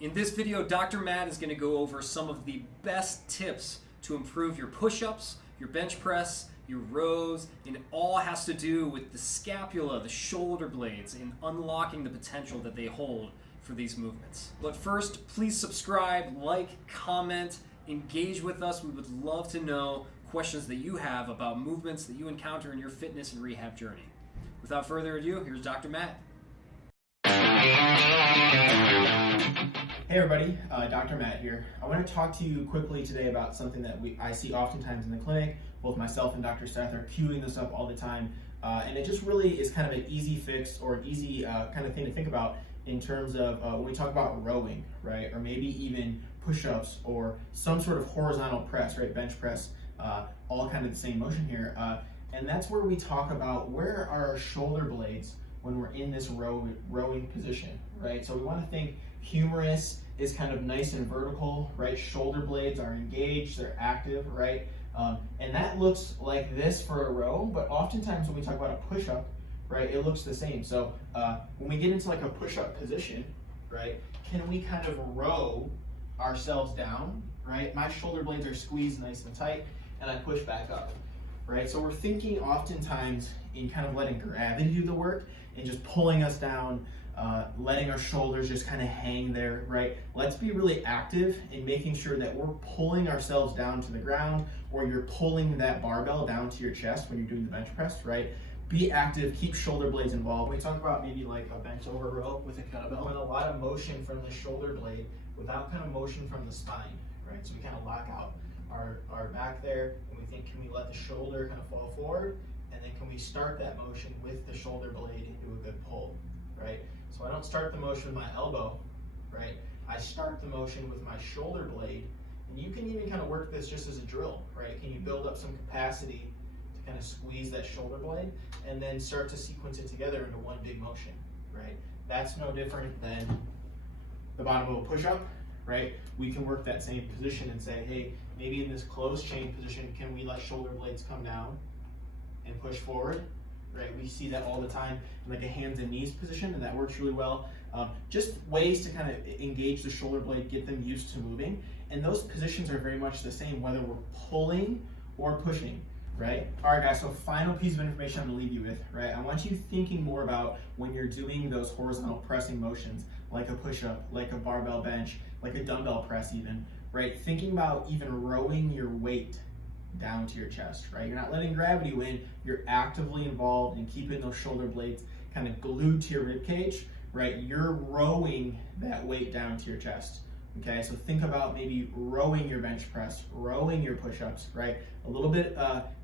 In this video, Dr. Matt is going to go over some of the best tips to improve your push-ups, your bench press, your rows, and it all has to do with the scapula, the shoulder blades, and unlocking the potential that they hold for these movements. But first, please subscribe, like, comment, engage with us. We would love to know questions that you have about movements that you encounter in your fitness and rehab journey. Without further ado, here's Dr. Matt. Hey everybody, Dr. Matt here. I want to talk to you quickly today about something that I see oftentimes in the clinic. Both myself and Dr. Seth are queuing this up all the time, and it just really is kind of an easy fix or an easy kind of thing to think about in terms of when we talk about rowing, right? Or maybe even push-ups or some sort of horizontal press, right? Bench press, all kind of the same motion here. And that's where we talk about where are our shoulder blades when we're in this rowing position, right? So we want to think humerus is kind of nice and vertical, right? Shoulder blades are engaged, they're active, right? And that looks like this for a row, but oftentimes when we talk about a push-up, right, it looks the same. So when we get into like a push-up position, right, can we kind of row ourselves down, right? My shoulder blades are squeezed nice and tight, and I push back up, right? So we're thinking oftentimes in kind of letting gravity do the work and just pulling us down, letting our shoulders just kind of hang there, right? Let's be really active in making sure that we're pulling ourselves down to the ground, or you're pulling that barbell down to your chest when you're doing the bench press, right? Be active, keep shoulder blades involved. When we talk about maybe like a bent over row with a kettlebell, and a lot of motion from the shoulder blade without kind of motion from the spine, right? So we kind of lock out our back there, and we think, can we let the shoulder kind of fall forward? And then can we start that motion with the shoulder blade into a good pull, right? So I don't start the motion with my elbow, right? I start the motion with my shoulder blade, and you can even kind of work this just as a drill, right? Can you build up some capacity to kind of squeeze that shoulder blade and then start to sequence it together into one big motion, right? That's no different than the bottom of a push-up, right? We can work that same position and say, hey, maybe in this closed chain position, can we let shoulder blades come down and push forward, right? We see that all the time in like a hands and knees position, and that works really well. Just ways to kind of engage the shoulder blade, get them used to moving. And those positions are very much the same, whether we're pulling or pushing, right? All right, guys, so final piece of information I'm gonna leave you with, right? I want you thinking more about when you're doing those horizontal pressing motions, like a push-up, like a barbell bench, like a dumbbell press even, right? Thinking about even rowing your weight down to your chest, right? You're not letting gravity win, you're actively involved in keeping those shoulder blades kind of glued to your rib cage, right? You're rowing that weight down to your chest, okay? So think about maybe rowing your bench press, rowing your push-ups, right? A little bit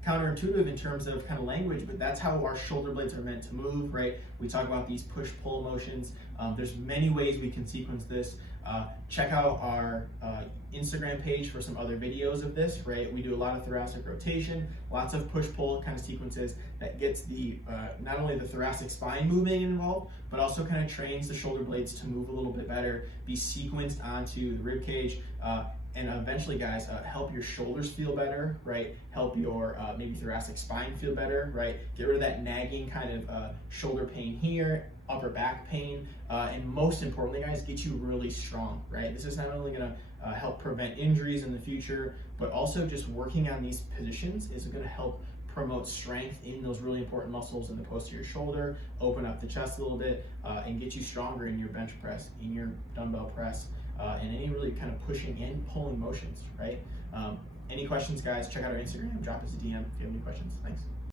counterintuitive in terms of kind of language, but that's how our shoulder blades are meant to move, right? We talk about these push-pull motions. There's many ways we can sequence this. Check out our Instagram page for some other videos of this, right? We do a lot of thoracic rotation, lots of push-pull kind of sequences that gets the not only the thoracic spine moving involved, but also kind of trains the shoulder blades to move a little bit better, be sequenced onto the rib cage, and eventually, guys, help your shoulders feel better, right? Help your maybe thoracic spine feel better, right? Get rid of that nagging kind of shoulder pain here, upper back pain, and most importantly, guys, get you really strong, right? This is not only gonna help prevent injuries in the future, but also just working on these positions is gonna help promote strength in those really important muscles in the posterior shoulder, open up the chest a little bit, and get you stronger in your bench press, in your dumbbell press, and any really kind of pushing and pulling motions, right? Any questions, guys, check out our Instagram, drop us a DM if you have any questions. Thanks.